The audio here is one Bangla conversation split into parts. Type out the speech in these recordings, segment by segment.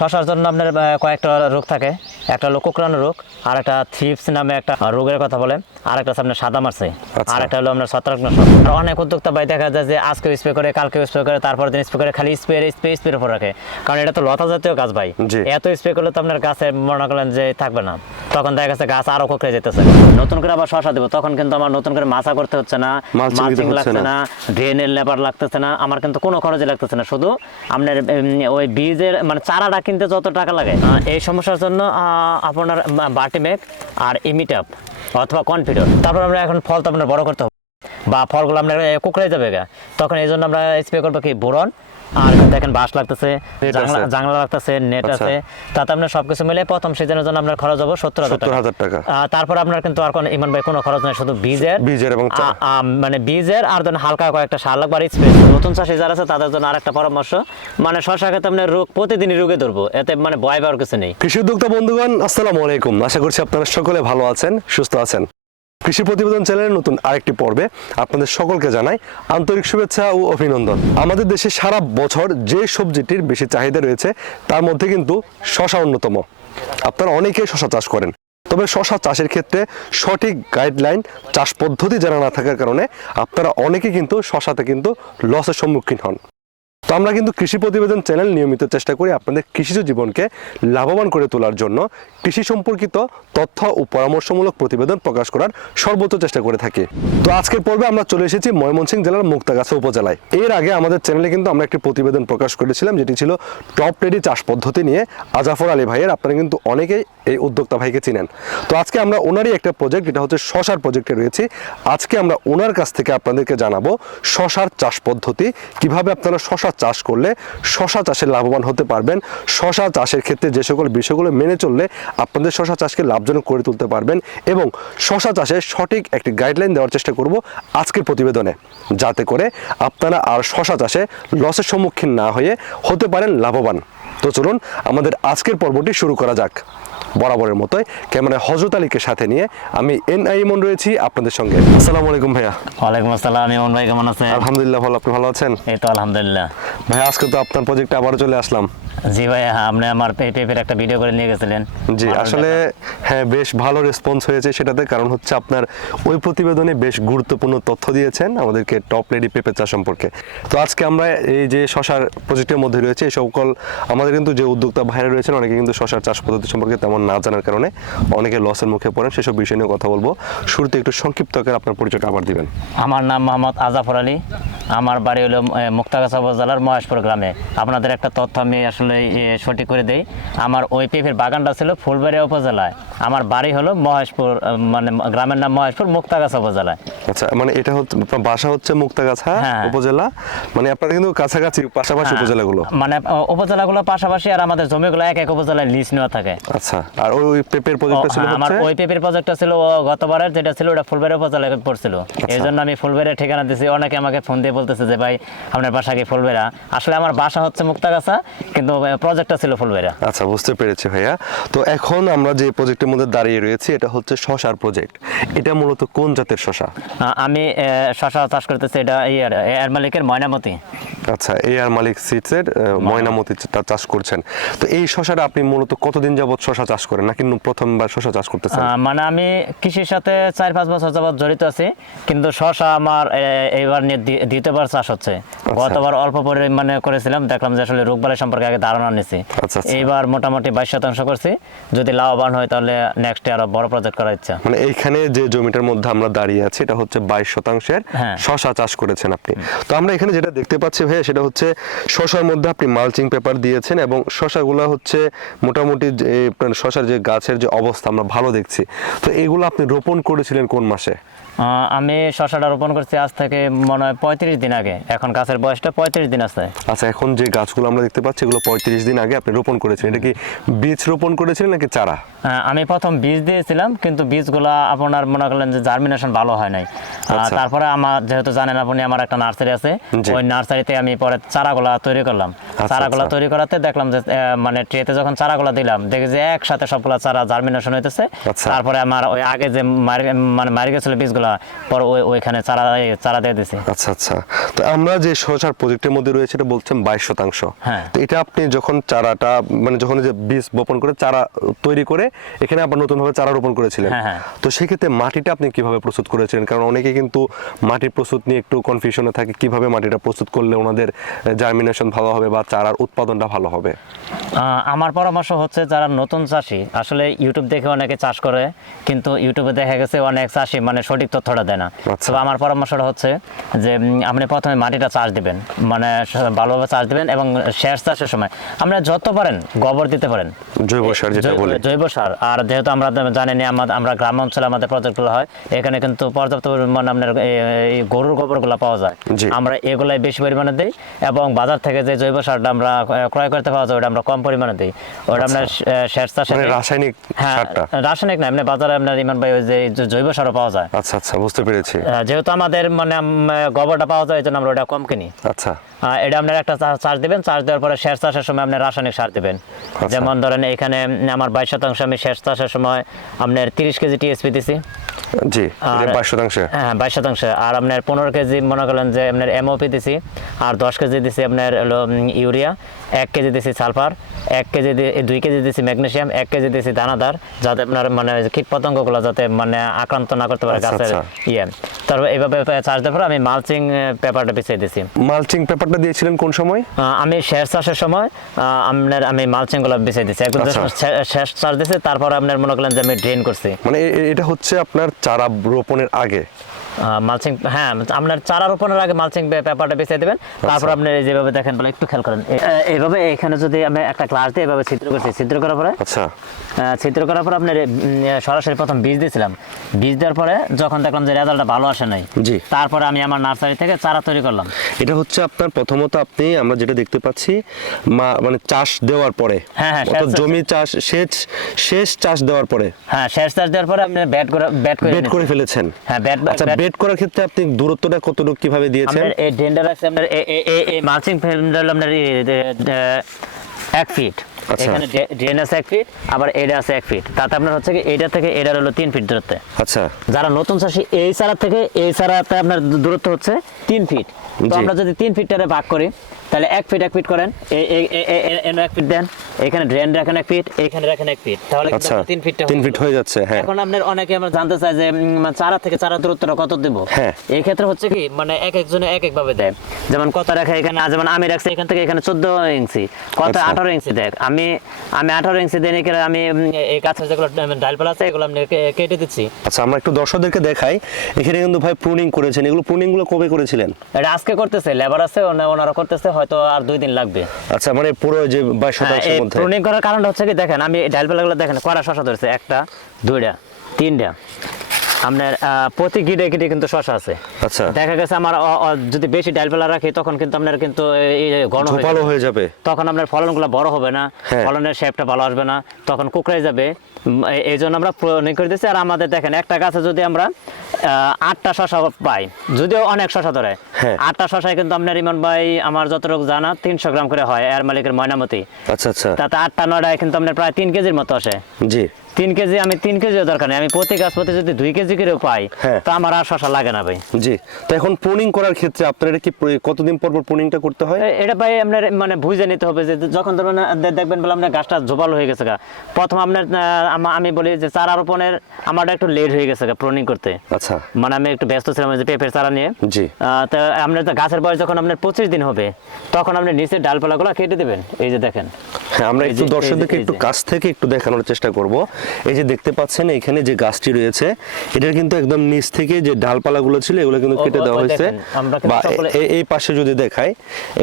শশার জন্য আপনার কয়েকটা রোগ থাকে। একটা হলো কোকড়ানো রোগ আর একটা থিপস নামে একটা রোগের কথা বলে আর একটা আপনার সাদা মারছে। আচ্ছা। আর একটা হলো আপনার ছত্রাকনাশক আর অনেক উদ্যোক্তা ভাই দেখা যায় যে আজকে স্প্রে করে কালকে স্প্রে করে তারপর দিন স্প্রে করে খালি স্প্রে স্প্রে স্প্রে উপর রাখে। কারণ এটা তো লতা জাতীয় গাছ ভাই। এত স্প্রে করলে তো আপনার গাছে মনে করেন যে থাকবে না। তখন দেখা গেছে গাছ আরও কোকড়ে যেতেছে। নতুন করে আবার শশা দেবো তখন কিন্তু আমার নতুন করে মাছা করতে হচ্ছে না মালচিং লাগছে। না। ড্রেনের লেবার লাগতেছে না আমার কিন্তু কোনো খরচে লাগতেছে না। শুধু আপনার ওই বীজের মানে চারাটা কিনতে যত টাকা লাগে এই সমস্যার জন্য আপনার বাটিমেক আর ইমিটাপ অথবা কনফিডর তারপর আমরা এখন ফল তো আপনার বড় করতে হবে। বা ফলগুলো আমরা কুকড়ে যাবে গা। তখন এই জন্য আমরা স্প্রে করব কি, বোরন আর দেখেন বাঁশ লাগতেছে জাংলা লাগতেছে নেট আচ্ছা। আছে। তাতে আপনার সবকিছু মিলে প্রথম সিজনের জন্য আপনার খরচ হবে সত্তর হাজার টাকা। 70,000 টাকা। আহ, তারপর আপনার কিন্তু আর কোনো ইমান ভাই কোনো খরচ নেই শুধু বীজের। বীজের এবং মানে বীজের আর ধরেন হালকা কয়েকটা সার লাগবে। আর স্প্রে নতুন চাষি যারা আছে তাদের জন্য আরেকটা পরামর্শ মানে শশা খেতে আপনি রোগ প্রতিদিনই রোগে ধরবো। এতে মানে ভয় পাওয়ার কিছু নেই। কৃষি উদ্যোক্তা বন্ধুগণ আসসালামু আলাইকুম। আশা করছি আপনারা সকলে ভালো আছেন সুস্থ আছেন। কৃষি প্রতিবেদন চ্যানেলের নতুন আরেকটি পর্বে আপনাদের সকলকে জানাই আন্তরিক শুভেচ্ছা ও অভিনন্দন। আমাদের দেশে সারা বছর যে সবজিটির বেশি চাহিদা রয়েছে, তার মধ্যে কিন্তু শশা অন্যতম। আপনারা অনেকেই শশা চাষ করেন। তবে শশা চাষের ক্ষেত্রে সঠিক গাইডলাইন চাষ পদ্ধতি জানা না থাকার কারণে আপনারা অনেকে কিন্তু শশাতে কিন্তু লসের সম্মুখীন হন। তো আমরা কিন্তু কৃষি প্রতিবেদন চ্যানেল নিয়মিত চেষ্টা করি আপনাদের কৃষিজ জীবনকে লাভবান করে তোলার জন্য। কৃষি সম্পর্কিত তথ্য ও পরামর্শমূলক প্রতিবেদন প্রকাশ করার সর্বোচ্চ চেষ্টা করে থাকি। তো আজকের পর্বে আমরা চলে এসেছি ময়মনসিংহ জেলার মুক্তাগাছা উপজেলায়। এর আগে আমাদের চ্যানেলে কিন্তু আমরা একটি প্রতিবেদন প্রকাশ করেছিলাম, যেটি ছিল টপ রেডি চাষ পদ্ধতি নিয়ে। আজাফর আলী ভাইয়ের আপনারা কিন্তু অনেকেই এই উদ্যোক্তা ভাইকে চিনেন। তো আজকে আমরা ওনারই একটা প্রজেক্ট যেটা হচ্ছে শশার প্রজেক্টে রয়েছি। আজকে আমরা ওনার কাছ থেকে আপনাদেরকে জানাব শশার চাষ পদ্ধতি, কীভাবে আপনারা শশা চাষ করলে শশা চাষে লাভবান হতে পারবেন। শশা চাষের ক্ষেত্রে যে সকল বিষয়গুলো মেনে চললে আপনাদের শশা চাষকে লাভজনক করে তুলতে পারবেন এবং শশা চাষে সঠিক একটি গাইডলাইন দেওয়ার চেষ্টা করব আজকের প্রতিবেদনে। যাতে করে আপনারা আর শশা চাষে লসের সম্মুখীন না হয়ে হতে পারেন লাভবান। তো চলুন আমাদের আজকের পর্বটি শুরু করা যাক। বরাবরের মতোই। ক্যামেরায় হজরত আলীকে সাথে নিয়ে আমি এন আই ইমন রয়েছি আপনাদের সঙ্গে। আসসালামু আলাইকুম ভাইয়া। ওয়ালাইকুম আসসালাম ইমন ভাই কেমন আছেন? আলহামদুলিল্লাহ ভালো আপনি ভালো আছেন? এই তো আলহামদুলিল্লাহ। ভাইয়া আজকে তো আপনার প্রজেক্টে আবারও চলে আসলাম। জি ভাই হ্যাঁ আপনি আমার পেপের একটা ভিডিও করে নিয়ে গেছিলেন। জি আসলে হ্যাঁ বেশ ভালো রেসপন্স হয়েছে সেটাতে কারণ হচ্ছে আপনার ওই প্রতিবেদনে বেশ গুরুত্বপূর্ণ তথ্য দিয়েছেন আমাদেরকে টপ লেডি পেঁপে চাষ সম্পর্কে। তো আজকে আমরা এই যে শশার প্রজেক্টের মধ্যে রয়েছে এই সকল আমাদের কিন্তু যে উদ্যোক্তা ভাইরা রয়েছেন অনেকে কিন্তু শশার চাষ পদ্ধতি সম্পর্কে তেমন না জানার কারণে অনেকে লসের মুখে পড়েন। সেসব বিষয় নিয়ে কথা বলব। শুরুতে একটু সংক্ষিপ্ত করে আপনার পরিচয়টা আবার দিবেন। আমার নাম মোহাম্মদ আজাফর আলী। আমার বাড়ি হলো মুক্তাগাছা উপজেলার মহেশপুর গ্রামে। আপনাদের একটা তথ্য আমি আসলে সঠিক করে দেই। আমার ওই পেঁপের বাগানটা ছিল ফুলবাড়িয়া উপজেলায়। আমার বাড়ি হলো মহেশপুর মানে গ্রামের নাম মহেশপুর মুক্তাগাছা উপজেলায়। আচ্ছা মানে এটা হচ্ছে আপনার বাসা হচ্ছে মুক্তাগাছা হ্যাঁ। উপজেলা? মানে আপনাদের কিন্তু কাছাকাছি পাশাপাশি উপজেলাগুলো। মানে উপজেলাগুলো পাশাপাশি আর আমাদের জমিগুলো এক এক উপজেলায় লিজ নেওয়া থাকে। আচ্ছা। আর ওই পেপের প্রজেক্টটা ছিল হ্যাঁ, আমার ওই পেপের প্রজেক্টটা ছিল গতবারের যেটা ছিল ওটা ফুলবাড়ি উপজেলায় পড়ছিল। আচ্ছা। এই জন্য আমি ফুলবাড়ির ঠিকানা দিছি। অনেকে আমাকে ফোন দিয়ে বলতেছে যে ভাই আপনার বাসা কি ফুলবেড়া আসলে আমার বাসা হচ্ছে মুক্তাগাছা কিন্তু প্রজেক্টটা ছিল ফুলবেড়া আচ্ছা বুঝতে পেরেছি ভাইয়া। তো এখন আমরা যে প্রজেক্টের মধ্যে দাঁড়িয়ে রয়েছি এটা হচ্ছে শশার প্রজেক্ট এটা মূলত কোন জাতের শশা? আমি শশা চাষ করতেছি এটা ইয়ার এয়ার মালিকের ময়নামতি। আচ্ছা এ আর মালিক সিডসের ময়নামতি চাষ করছেন। তো এই শশাটা আপনি মূলত কতদিন যাবত শশা চাষ করেন? নাকি প্রথমবার শশা চাষ করতেছেন? মানে আমি কৃষির সাথে চার পাঁচ বছর যাবত জড়িত আছি কিন্তু শশা আমার এইবার নিয়ে দ্বিতীয়বার চাষ হচ্ছে। গতবার অল্প পরিমাণে করেছিলাম দেখলাম যে আসলে রোগবালাই সম্পর্কে আগে ধারণা নিছি। আচ্ছা, আচ্ছা। এইবার মোটামুটি বাইশ শতাংশ করছি। যদি লাভবান হয় তাহলে নেক্সট আরও বড় প্রজেক্ট করার ইচ্ছা। মানে এইখানে যে জমিটার মধ্যে আমরা দাঁড়িয়ে আছি এটা হচ্ছে বাইশ শতাংশের হ্যাঁ। শশা চাষ করেছেন আপনি। তো আমরা এখানে যেটা দেখতে পাচ্ছি ভাইয়া সেটা হচ্ছে শশার মধ্যে আপনি মালচিং পেপার দিয়েছেন এবং শশাগুলো হচ্ছে মোটামুটি যে শশার যে গাছের যে অবস্থা আমরা ভালো দেখছি। তো এগুলো আপনি রোপণ করেছিলেন কোন মাসে? আমি শশাটা রোপণ করছি আজ থেকে মনে হয় পঁয়ত্রিশ দিন আগে এখন গাছের বয়সটা পঁয়ত্রিশ দিন আছে আচ্ছা এখন যে গাছগুলো আমরা দেখতে পাচ্ছি এগুলো পঁয়ত্রিশ দিন আগে আপনি রোপণ করেছেন এটা কি বীজ রোপণ করেছিলেন নাকি চারা আমি প্রথম বীজ দিয়েছিলাম কিন্তু বীজগুলা আপনার মনে করলেন যে জার্মিনেশন ভালো হয় নাই আচ্ছা। তারপরে আমার যেহেতু জানেন আপনি আমার একটা নার্সারি আছে। ওই নার্সারিতে আমি পরে চারাগুলা তৈরি করলাম চারাগুলা আচ্ছা। তৈরি করাতে দেখলাম যে মানে ট্রেতে যখন চারাগুলা দিলাম দেখি যে একসাথে সবগুলা চারা জার্মিনেশন হইতেছে আচ্ছা। তারপরে আমার ওই আগে যে মানে মারি গেছিল বীজগুলো গাছগুলা পর ওইখানে চারা চারা দিয়ে দিছি। আচ্ছা আচ্ছা। তো আমরা যে প্রজেক্টের মধ্যে রয়েছে এটা বলছেন বাইশ শতাংশ। হ্যাঁ। তো এটা আপনি যখন চারাটা মানে যখন যে বীজ বপন করে চারা তৈরি করে এখানে আবার নতুনভাবে চারা রোপণ করেছিলেন। হ্যাঁ, হ্যাঁ। তো সেক্ষেত্রে মাটিটা আপনি কীভাবে প্রস্তুত করেছিলেন? কারণ অনেকে কিন্তু মাটির প্রস্তুত নিয়ে একটু কনফিউশনে থাকে কীভাবে মাটিটা প্রস্তুত করলে ওনাদের জার্মিনেশন ভালো হবে বা চারার উৎপাদনটা ভালো হবে? আমার পরামর্শ হচ্ছে যারা নতুন চাষি আসলে ইউটিউব দেখে অনেকে চাষ করে কিন্তু ইউটিউবে দেখা গেছে অনেক চাষি মানে সঠিক তথ্যটা দেয় না। আচ্ছা। তবে আমার পরামর্শটা হচ্ছে যে আপনি প্রথমে মাটিটা চাষ দিবেন। মানে ভালোভাবে চাষ দিবেন এবং শেষ চাষের সময় আমরা যত পারেন গোবর দিতে পারেন। জৈব সার যেটা বলি। জৈব সার। আর যেহেতু আমরা জানি আমাদের আমরা গ্রাম অঞ্চলে আমাদের প্রজেক্টগুলো হয় এখানে কিন্তু পর্যাপ্ত পরিমাণে আপনার গরুর গোবরগুলো পাওয়া যায়। আমরা এগুলাই বেশি পরিমাণে দিই এবং বাজার থেকে যে জৈব সারটা আমরা ক্রয় করতে পাওয়া যায় ওটা আমরা কম পরিমাণে দিই। ওটা আমরা শেষ চাষে মানে রাসায়নিক হ্যাঁ সারটা? রাসায়নিক না এমনি বাজারে আপনার ইমান ভাই ওই যে জৈব সারও পাওয়া যায়। আচ্ছা আচ্ছা বুঝতে পেরেছি। যেহেতু আমাদের মানে গোবরটা পাওয়া যায় এই জন্য আমরা ওটা কম কিনি। আচ্ছা। এটা আপনার একটা চার্জ দেবেন চার্জ দেওয়ার পরে শেষ চাষের সময় আপনি রাসায়নিক সার দেবেন। যেমন ধরেন এখানে আমার বাইশ শতাংশ আমি শেষ চাষের সময় আপনার তিরিশ কেজি টিএসপি দিছি। জি বাইশ শতাংশে। হ্যাঁ বাইশ শতাংশ। আর আপনার পনেরো কেজি মনে করলেন যে আপনার এমওপি দিছি আর দশ কেজি দিছি আপনার হলো ইউরিয়া এক কেজি দিছি সালফার এক কেজি দুই কেজি দিছি ম্যাগনেসিয়াম এক কেজি দিছি দানাদার যাতে আপনার মানে কীট পতঙ্গগুলো যাতে মানে আক্রান্ত না করতে পারে আচ্ছা, গাছের আচ্ছা। ইয়ে। তারপর এইভাবে চার্জ দেওয়ার পর আমি মালচিং পেপারটা বিছিয়ে দিছি। মালচিং পেপারটা দিয়েছিলেন কোন সময়? আমি শেষ চাষের সময় আহ, আপনার আমি মালচিংগুলো বিছিয়ে দিছি। একদম আচ্ছা। শেষ চাষ দিয়েছে তারপর আপনার মনে করলেন যে আমি ড্রেন করছি। মানে এটা হচ্ছে আপনার চারা রোপণের আগে। মালচিং হ্যাঁ আপনার চারা রোপণের আগে মালচিং পেপারটা বিছিয়ে দেবেন। তারপর আপনি যেভাবে দেখেন বলে একটু খেয়াল করেন। এইভাবে এখানে যদি আমি একটা গ্লাস দিয়ে এভাবে ছিদ্র করছি ছিদ্র করার পরে আচ্ছা। ছিদ্র করার পর আপনার সরাসরি প্রথম বীজ দিয়েছিলাম। বীজ দেওয়ার পরে যখন দেখলাম যে রেজাল্টটা ভালো আসে নাই জি। তারপরে আমি আমার নার্সারি থেকে চারা তৈরি করলাম। এটা হচ্ছে আপনার প্রথমত আপনি আমরা যেটা দেখতে পাচ্ছি মানে চাষ দেওয়ার পরে। হ্যাঁ, হ্যাঁ, জমি চাষ শেষ শেষ চাষ দেওয়ার পরে। হ্যাঁ শেষ চাষ দেওয়ার পরে আপনি ব্যাট করে ব্যাট করে। ফেলেছেন। হ্যাঁ ব্যাট আচ্ছা বেড করার ক্ষেত্রে আপনি দূরত্বটা কতটুকু কীভাবে দিয়েছেন? এই ডেন্ডার আছে আপনার এই- মালচিং ফেন্ডার আপনার এক ফিট আচ্ছা। এখানে ড্রেন আছে এক ফিট আবার এটা আছে এক ফিট তাতে আপনার হচ্ছে কি এটা থেকে এটার হলো তিন ফিট দূরত্বে। আচ্ছা। যারা নতুন চাষি এই চারা থেকে এই চারাতে আপনার দূরত্ব হচ্ছে তিন ফিট তো আমরা যদি তিন ফিটটারে ভাগ করি তাহলে এক ফিট এক ফিট করেন। এক ফিট দেন। এখানে ড্রেন রাখেন এক ফিট এখানে রাখেন এক ফিট তাহলে আচ্ছা তিন ফিটটা তিন ফিট হয়ে যাচ্ছে হ্যাঁ। এখন আপনার অনেকে আমরা জানতে চাই যে চারা থেকে চারা দূরত্বটা কত দেব? হ্যাঁ। এই ক্ষেত্রে হচ্ছে কি মানে এক একজনে এক এক ভাবে দেয়। যেমন কত রাখা এখানে যেমন আমি রাখছি এখান থেকে এখানে চোদ্দ ইঞ্চি কত আচ্ছা। আঠারো ইঞ্চি দেখ। আমি আমি আঠারো ইঞ্চি দিয়ে নাকি আমি এই গাছের যেগুলো ডালপালা আছে এগুলো আমি কেটে দিচ্ছি। আচ্ছা আমরা একটু দর্শকদেরকে দেখাই। এখানে কিন্তু ভাই প্রুনিং করেছেন। এগুলো প্রুনিংগুলো কবে করেছিলেন? এটা আজকে করতেছে লেবার আছে ওনা- ওনারা করতেছে হয়তো আর দুই দিন লাগবে। আচ্ছা মানে পুরো যে বাইশ হ্যাঁ, শতাংশের মধ্যে? প্রুনিং করার কারণটা হচ্ছে কি দেখেন আমি ডালপালাগুলো দেখেন কয়টা শশা ধরেছে? একটা দুইটা তিনটা। আপনার প্রতি গিডে গিডে কিন্তু শশা আছে। আচ্ছা। দেখা গেছে আমার যদি বেশি ডালপালা রাখি তখন কিন্তু আপনার কিন্তু ঘন হয়ে যাবে। হয়ে যাবে। তখন আপনার ফলনগুলো বড় হবে না হ্যাঁ। ফলনের শেপটা ভালো আসবে না তখন কুকড়াই যাবে। এই- জন্য আমরা প্রয়োগ করে দিচ্ছি আর আমাদের দেখেন একটা গাছে যদি আমরা আটটা শশা পাই। যদিও অনেক শশা ধরে। হ্যাঁ। আটটা শশায় কিন্তু আপনার ইমন ভাই আমার যতটুকু জানা তিনশো গ্রাম করে হয় এর মালিকের ময়নামতি। আচ্ছা আচ্ছা। তাতে আটটা নয়টায় কিন্তু আপনার প্রায় তিন কেজির মতো আসে। জি। তিন কেজি আমি তিন কেজি দরকার নেই। আমি প্রতি গাছ প্রতি যদি দুই কেজি করেও পাই হ্যাঁ। তো আমার আর শশা লাগে না ভাই। জি তো এখন প্রুনিং করার ক্ষেত্রে আপনার এটা কি কতদিন পর পর প্রুনিংটা করতে হয়? এটা ভাই আপনার মানে বুঝে নিতে হবে যে যখন ধরুন দেখবেন বলে আপনার গাছটা জোপাল হয়ে গেছে প্রথম আপনার আমি বলি যে চারা রোপণের আমারটা একটু লেট হয়ে গেছে গা প্রনিং করতে। আচ্ছা। মানে আমি একটু ব্যস্ত ছিলাম যে পেঁপের চারা নিয়ে। জি। তা আপনার গাছের বয়স যখন আপনার পঁচিশ দিন হবে তখন আপনি নিচের ডালপালাগুলো কেটে দেবেন। এই যে দেখেন। হ্যাঁ আমরা একটু দর্শকদেরকে একটু কাছ থেকে একটু দেখানোর চেষ্টা করব। এই যে দেখতে পাচ্ছেন এখানে যে গাছটি রয়েছে এটার কিন্তু একদম নিচ থেকে যে ডালপালাগুলো ছিল এগুলো কিন্তু কেটে দেওয়া হয়েছে। বা এই পাশে যদি দেখাই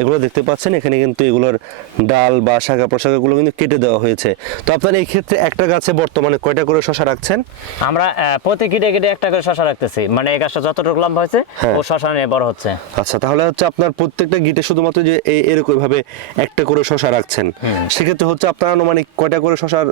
এগুলো দেখতে পাচ্ছেন এখানে কিন্তু এগুলোর ডাল বা শাখা প্রশাখাগুলো কিন্তু কেটে দেওয়া হয়েছে। তো আপনার এই ক্ষেত্রে একটা গাছে বর্তমানে কয়টা করে শশা রাখছেন? আমরা প্রতি কিটে কিটে একটা করে শশা রাখতেছি। মানে এই গাছটা যতটুকু লম্বা হয়েছে হ্যাঁ। ও শশা নিয়ে বড় হচ্ছে। আচ্ছা তাহলে হচ্ছে আপনার প্রত্যেকটা গিটে শুধুমাত্র যে এই এরকম ভাবে একটা করে শশা রাখছেন সেক্ষেত্রে হচ্ছে আপনার আনুমানিক কয়টা করে শশার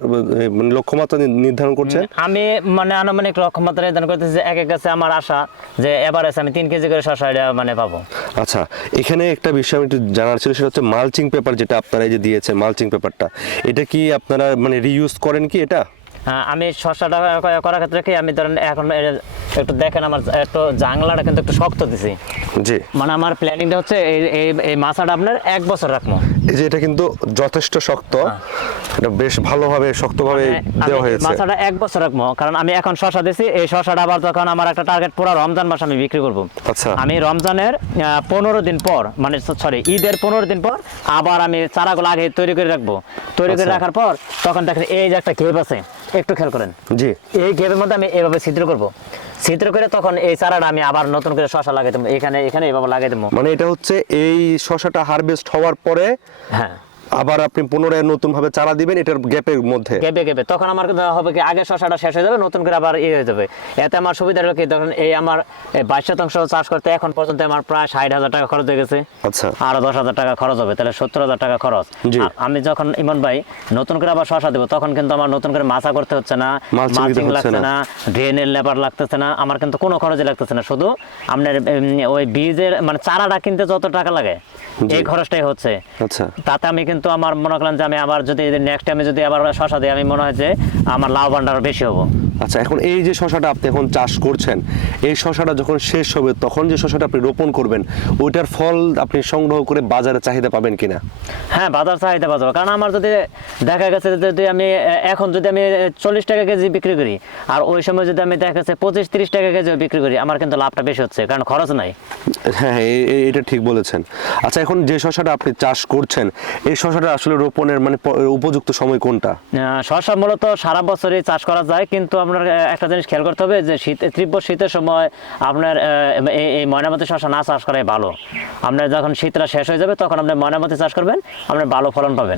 মানে লক্ষ্যমাত্রা নির্ধারণ করছেন আমি মানে আনুমানিক লক্ষ্যমাত্রা নির্ধারণ করতেছি যে এক এক গাছে আমার আশা যে এবারে আমি তিন কেজি করে শশা এটা মানে পাবো। আচ্ছা এখানে একটা বিষয় আমি একটু জানার ছিল সেটা হচ্ছে মালচিং পেপার যেটা আপনারা এই যে দিয়েছে মালচিং পেপারটা এটা কি আপনারা মানে রিইউজ করেন কি এটা? আমি শসাটা করার ক্ষেত্রে কি আমি ধরেন এখন একটু দেখেন আমার একটু জাংলাটা কিন্তু একটু শক্ত দিছি। জি। মানে আমার প্ল্যানিংটা হচ্ছে এই এই মাছাটা আপনার এক বছর রাখব। এই যে এটা কিন্তু যথেষ্ট শক্ত। এটা বেশ ভালোভাবে শক্তভাবে মানে দেওয়া হয়েছে। মাছাটা এক বছর রাখব কারণ আমি এখন শসা দিছি এই শশাটা আবার তখন আমার একটা টার্গেট পুরো রমজান মাস আমি বিক্রি করব। আচ্ছা। আমি রমজানের পনেরো দিন পর মানে সরি ঈদের পনেরো দিন পর আবার আমি চারাগুলো আগে তৈরি করে রাখব। তৈরি করে আচ্ছা। রাখার পর তখন দেখেন এই যে একটা গেপ আছে। একটু খেয়াল করেন। জি। এই গ্যাপের মধ্যে আমি এভাবে ছিদ্র করব। ছিদ্র করে তখন এই চারাটা আমি আবার নতুন করে শশা লাগাই দেবো। এখানে এখানে এভাবে লাগাই দেবো। মানে এটা হচ্ছে এই শশাটা হারভেস্ট হওয়ার পরে হ্যাঁ। আবার আপনি পুনরায় নতুন ভাবে চারা দিবেন এটার গ্যাপের মধ্যে। গেবে গেবে তখন আমার হবে কি আগে শশাটা শেষ হয়ে যাবে নতুন করে আবার ইয়ে হয়ে যাবে। এতে আমার সুবিধা হলো কি তখন এই আমার বাইশ শতাংশ চাষ করতে এখন পর্যন্ত আমার প্রায় ষাট হাজার টাকা খরচ হয়ে গেছে। আচ্ছা। আরও দশ হাজার টাকা খরচ হবে তাহলে সত্তর হাজার টাকা খরচ। আমি যখন ইমন ভাই নতুন করে আবার শশা দেবো তখন কিন্তু আমার নতুন করে মাছা করতে হচ্ছে না মালচিং হচ্ছে লাগছে না। না ড্রেনের লেবার লাগতেছে না আমার কিন্তু কোনো খরচই লাগতেছে না। শুধু আপনার ওই বীজের মানে চারাটা কিনতে যত টাকা লাগে এই খরচটাই হচ্ছে। আচ্ছা। তাতে আমি কিন্তু আমার মনে করেন যে আমি আবার যদি নেক্সট টাইমে যদি আবার শশা দিই আমি মনে হয় যে আমার লাভবানটা আরও বেশি হব। আচ্ছা এখন এই যে শশাটা আপনি এখন চাষ করছেন এই শশাটা যখন শেষ হবে তখন যে শশাটা আপনি রোপণ করবেন ওইটার ফল আপনি সংগ্রহ করে বাজারে চাহিদা পাবেন কিনা? হ্যাঁ বাজার চাহিদা বাজার। কারণ আমার যদি দেখা গেছে যে যদি আমি এখন যদি আমি চল্লিশ টাকা কেজি বিক্রি করি আর ওই সময় যদি আমি দেখা গেছে পঁচিশ তিরিশ টাকা কেজি বিক্রি করি আমার কিন্তু লাভটা বেশি হচ্ছে কারণ খরচ নাই। হ্যাঁ এটা ঠিক বলেছেন। আচ্ছা এখন যে শশাটা আপনি চাষ করছেন, এই শশাটা আসলে রোপণের মানে উপযুক্ত সময় কোনটা? শসা মূলত সারা বছরই চাষ করা যায়, কিন্তু আপনার একটা জিনিস খেয়াল করতে হবে যে শীত, তীব্র শীতের সময় আপনার এই ময়নামতি শসা না চাষ করাই ভালো। আপনার যখন শীতটা শেষ হয়ে যাবে, তখন আপনি ময়নামতি চাষ করবেন, আপনার ভালো ফলন পাবেন।